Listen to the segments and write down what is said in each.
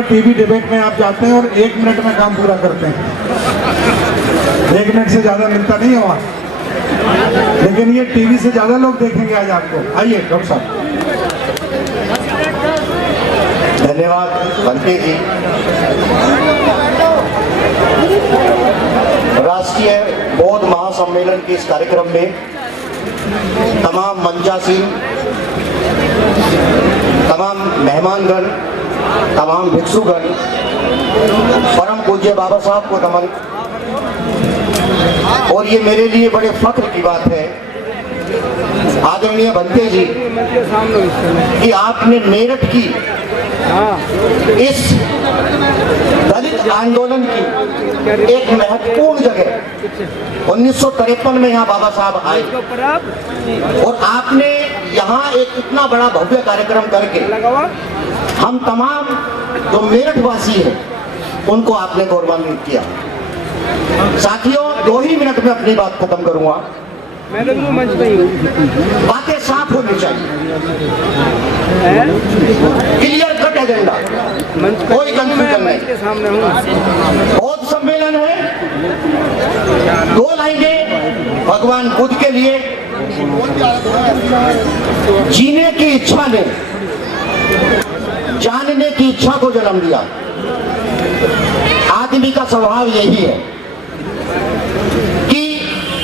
में TV debate में आप जाते हैं और 1 मिनट में काम पूरा करते हैं। 1 मिनट से ज्यादा मिलता नहीं है वहाँ, लेकिन ये टीवी से ज्यादा लोग देखेंगे आज आपको। आइए डॉक्टर साहब। धन्यवाद बंते जी। राष्ट्रीय बौद्ध महासम्मेलन के इस कार्यक्रम में तमाम मंचासीन, तमाम मेहमानगण, तमाम भिक्षुगण, परम पूज्य बाबा साहब को नमन। और ये मेरे लिए बड़े फख्र की बात है आदरणीय बंते जी कि आपने मेरठ की इस दलित आंदोलन की एक महत्वपूर्ण जगह 1953 में यहाँ बाबा साहब आए और आपने यहाँ एक इतना बड़ा भव्य कार्यक्रम करके हम तमाम जो मेरठ वासी हैं उनको आपने गौरवान्वित किया। साथियों, 2 ही मिनट में अपनी बात खत्म करूंगा। बातें साफ होनी चाहिए, क्लियर कट एजेंडा, कोई कंफ्यूजन नहीं। बौद्ध सम्मेलन है, 2 लाइनें भगवान बुद्ध के लिए। जीने की इच्छा ने जानने की इच्छा को जन्म दिया। आदमी का स्वभाव यही है कि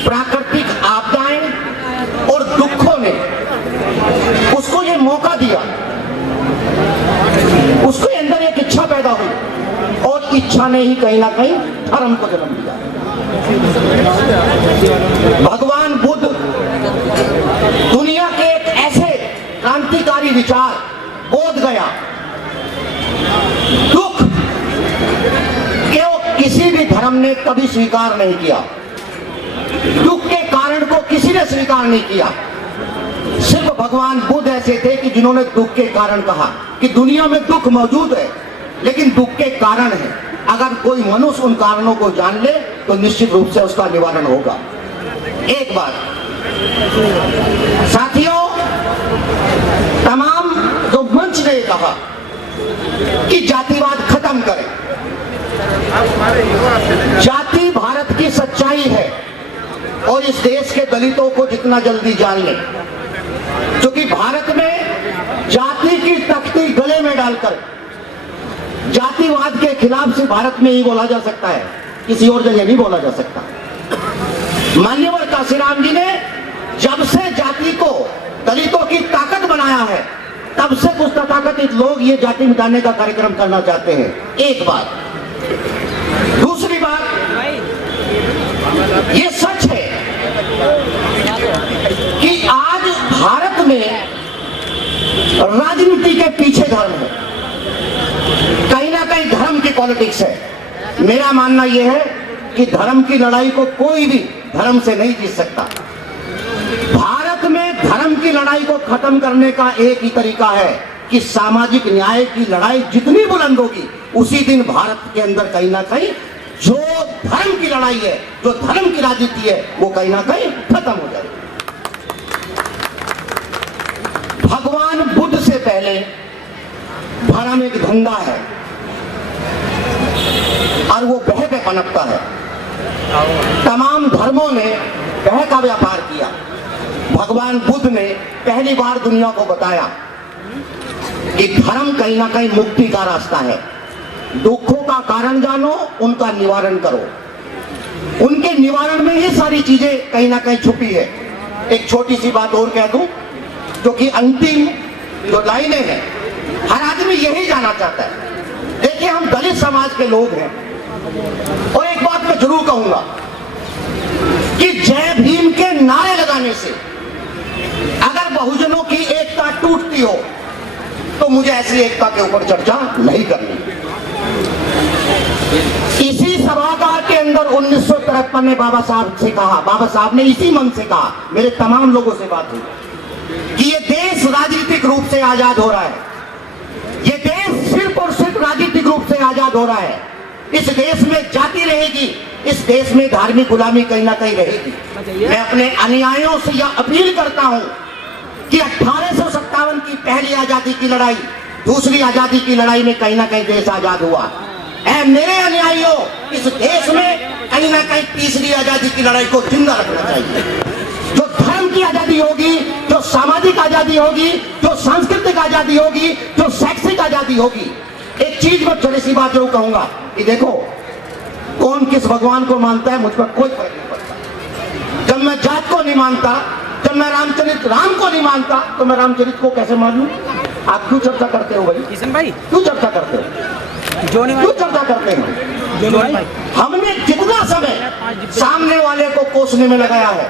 प्राकृतिक आपदाएं और दुखों ने उसको ये मौका दिया, उसके अंदर एक इच्छा पैदा हुई और इच्छा ने ही कहीं ना कहीं धर्म को जन्म दिया। भगवान बुद्ध दुनिया के एक ऐसे क्रांतिकारी विचार बोध गया, दुख क्यों किसी भी धर्म ने कभी स्वीकार नहीं किया, दुख के कारण को किसी ने स्वीकार नहीं किया। सिर्फ भगवान बुद्ध ऐसे थे कि जिन्होंने दुख के कारण कहा कि दुनिया में दुख मौजूद है लेकिन दुख के कारण है। अगर कोई मनुष्य उन कारणों को जान ले तो निश्चित रूप से उसका निवारण होगा। एक बात साथियों, तमाम जो मंच ने कहा कि जातिवाद खत्म करें, जाति भारत की सच्चाई है और इस देश के दलितों को जितना जल्दी जान लें, क्योंकि भारत में जाति की तख्ती गले में डालकर जातिवाद के खिलाफ सिर्फ भारत में ही बोला जा सकता है, किसी और जगह नहीं बोला जा सकता। मान्यवर काशीराम जी ने जब से जाति को दलितों की ताकत बनाया है तब से कुछ तथाकथित लोग ये जाति मिटाने का कार्यक्रम करना चाहते हैं। एक बात। दूसरी बात, ये सच है कि आज भारत में राजनीति के पीछे धर्म है, कहीं ना कहीं धर्म की पॉलिटिक्स है। मेरा मानना यह है कि धर्म की लड़ाई को कोई भी धर्म से नहीं जीत सकता। भारत में धर्म की लड़ाई को खत्म करने का एक ही तरीका है कि सामाजिक न्याय की लड़ाई जितनी बुलंद होगी उसी दिन भारत के अंदर कहीं ना कहीं जो धर्म की लड़ाई है, जो धर्म की राजनीति है, वो कहीं ना कहीं खत्म हो जाएगी। भगवान बुद्ध से पहले धर्म एक धंधा है और वो बह पे पनपता है। तमाम धर्मों ने बह का व्यापार किया। भगवान बुद्ध ने पहली बार दुनिया को बताया कि धर्म कहीं ना कहीं मुक्ति का रास्ता है। दुखों का कारण जानो, उनका निवारण करो। उनके निवारण में ही सारी चीजें कहीं ना कहीं छुपी है। एक छोटी सी बात और कह दूं, जो कि अंतिम जो लाइनें हैं, हर आदमी यही जानना चाहता है। देखिए, हम दलित समाज के लोग हैं और एक बात मैं जरूर कहूंगा कि जय भीम के नारे लगाने से अगर बहुजनों की एकता टूटती हो तो मुझे ऐसी एकता के ऊपर चर्चा नहीं करनी। इसी सभागार के अंदर 1953 में बाबा साहब से कहा, बाबा साहब ने इसी मन से कहा, मेरे तमाम लोगों से बात हुई कि ये देश राजनीतिक रूप से आजाद हो रहा है, ये देश सिर्फ और सिर्फ राजनीतिक रूप से आजाद हो रहा है। इस देश में जाति रहेगी, इस देश में धार्मिक गुलामी कहीं ना कहीं रहेगी। मैं अपने अनुयायियों से यह अपील करता हूं कि 1857 की पहली आजादी की लड़ाई दूसरी आजादी की लड़ाई में कहीं ना कहीं देश आजाद हुआ। ऐ मेरे अनुयायियों, इस देश में कहीं ना कहीं तीसरी आजादी की लड़ाई को जिंदा रखना चाहिए। जो धर्म की आजादी होगी, जो सामाजिक आजादी होगी, जो सांस्कृतिक आजादी होगी, जो शैक्षिक आजादी होगी। एक चीज मैं छोटी सी बात जरूर कहूंगा कि देखो, कौन किस भगवान को मानता है मुझ पर कोई फर्क नहीं पड़ता। जब मैं जात को नहीं मानता, जब मैं राम को नहीं मानता, तो मैं रामचरित को कैसे मान लूं? आप क्यों चर्चा करते हो भाई? किशन भाई क्यों चर्चा करते हो? क्यों चर्चा करते हैं? हमने जितना समय सामने वाले को कोसने में लगाया है,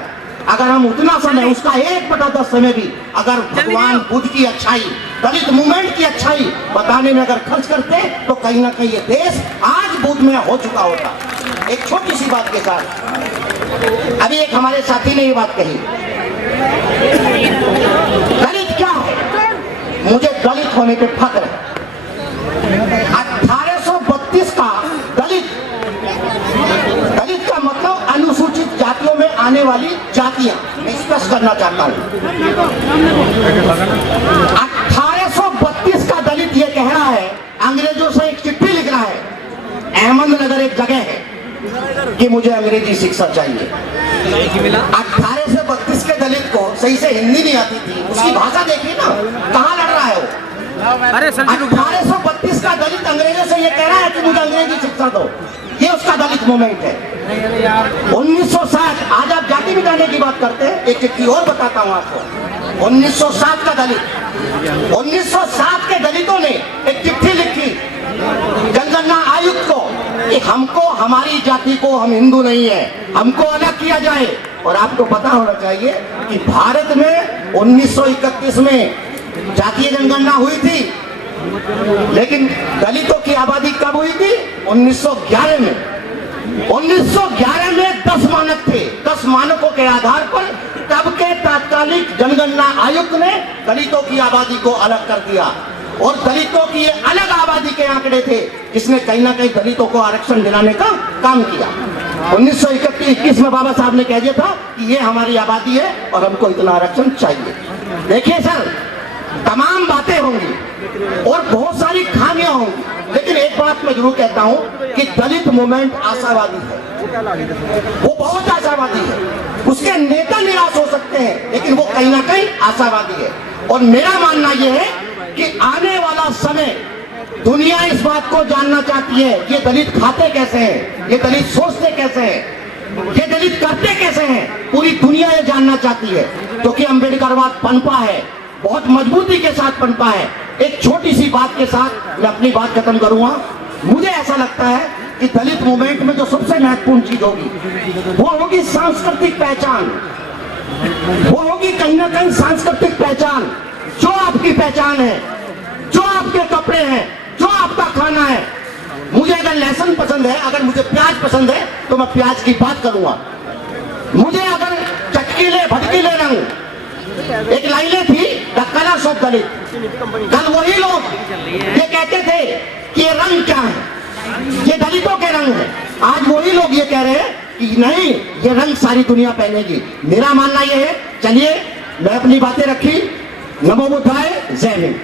अगर हम उतना समय, उसका 1/10 समय भी अगर भगवान बुद्ध की अच्छाई, दलित मूवमेंट की अच्छाई बताने में अगर खर्च करते, तो कहीं ना कहीं ये देश आज बुद्ध में हो चुका होता। एक छोटी सी बात के साथ, अभी एक हमारे साथी ने ये बात कही, दलित क्या है? मुझे दलित होने पे फक्र है। 1832 का दलित का मतलब अनुसूचित जातियों में आने वाली जातियां, मैं स्पष्ट करना चाहता हूं। 1832 का दलित ये कह रहा है, अंग्रेजों से एक चिट्ठी लिख रहा है, अहमदनगर एक जगह है, कि मुझे अंग्रेजी शिक्षा चाहिए। 1832 के दलित को सही से हिंदी नहीं आती थी, उसकी भाषा देखिए ना, कहाँ लड़ रहा है वो। 1832 का दलित अंग्रेजों से ये कह रहा है कि मुझे अंग्रेजी शिक्षा दो, ये उसका दलित मूवमेंट है। 1960, आज आप जाति मिटाने की बात करते हैं, एक चिट्ठी और बताता हूं आपको। 1960 का दलित, 1960 के दलितों ने एक चिट्ठी लिखी जनगणना आयुक्त को कि हमको, हमारी जाति को, हम हिंदू नहीं है, हमको अलग किया जाए। और आपको पता होना चाहिए कि भारत में 1931 में जातीय जनगणना हुई थी, लेकिन दलितों की आबादी कब हुई थी? 1911 में। 1911 में 10 मानक थे। 10 मानकों के आधार पर तब के तात्कालिक जनगणना आयुक्त ने दलितों की आबादी को अलग कर दिया, और दलितों की ये अलग आबादी के आंकड़े थे, जिसने कहीं ना कहीं दलितों को आरक्षण दिलाने का काम किया। 1921 में बाबा साहब ने कह दिया था कि ये हमारी आबादी है और हमको इतना आरक्षण चाहिए। देखिए सर, तमाम बातें होंगी और बहुत सारी खामियां होंगी, लेकिन एक बात मैं जरूर कहता हूं कि दलित मूवमेंट आशावादी है, वो बहुत आशावादी है। उसके नेता निराश हो सकते हैं, लेकिन वो कहीं ना कहीं आशावादी है। और मेरा मानना यह है कि आने वाला समय, दुनिया इस बात को जानना चाहती है, ये दलित खाते कैसे हैं, ये दलित सोचते कैसे हैं, ये दलित करते कैसे हैं, पूरी दुनिया ये जानना चाहती है। क्योंकि अम्बेडकरवाद पनपा है, बहुत मजबूती के साथ पनपा है। एक छोटी सी बात के साथ मैं अपनी बात खत्म करूंगा। मुझे ऐसा लगता है कि दलित मूवमेंट में जो सबसे महत्वपूर्ण चीज होगी, वो होगी सांस्कृतिक पहचान। वो होगी कहीं ना कहीं सांस्कृतिक पहचान। जो आपकी पहचान है, जो आपके कपड़े हैं, जो आपका खाना है। मुझे अगर लहसुन पसंद है, अगर मुझे प्याज पसंद है, तो मैं प्याज की बात करूंगा। मुझे अगर चटकीले भटकीले रंग, एक लाइनें थी, द कलर्स ऑफ दलित। कल वही लोग ये कहते थे कि ये रंग क्या है, ये दलितों के रंग है। आज वही लोग ये कह रहे हैं कि नहीं, ये रंग सारी दुनिया पहनेगी। मेरा मानना ये है, चलिए मैं अपनी बातें रखी। नमो बुद्धाय, जय हिंद।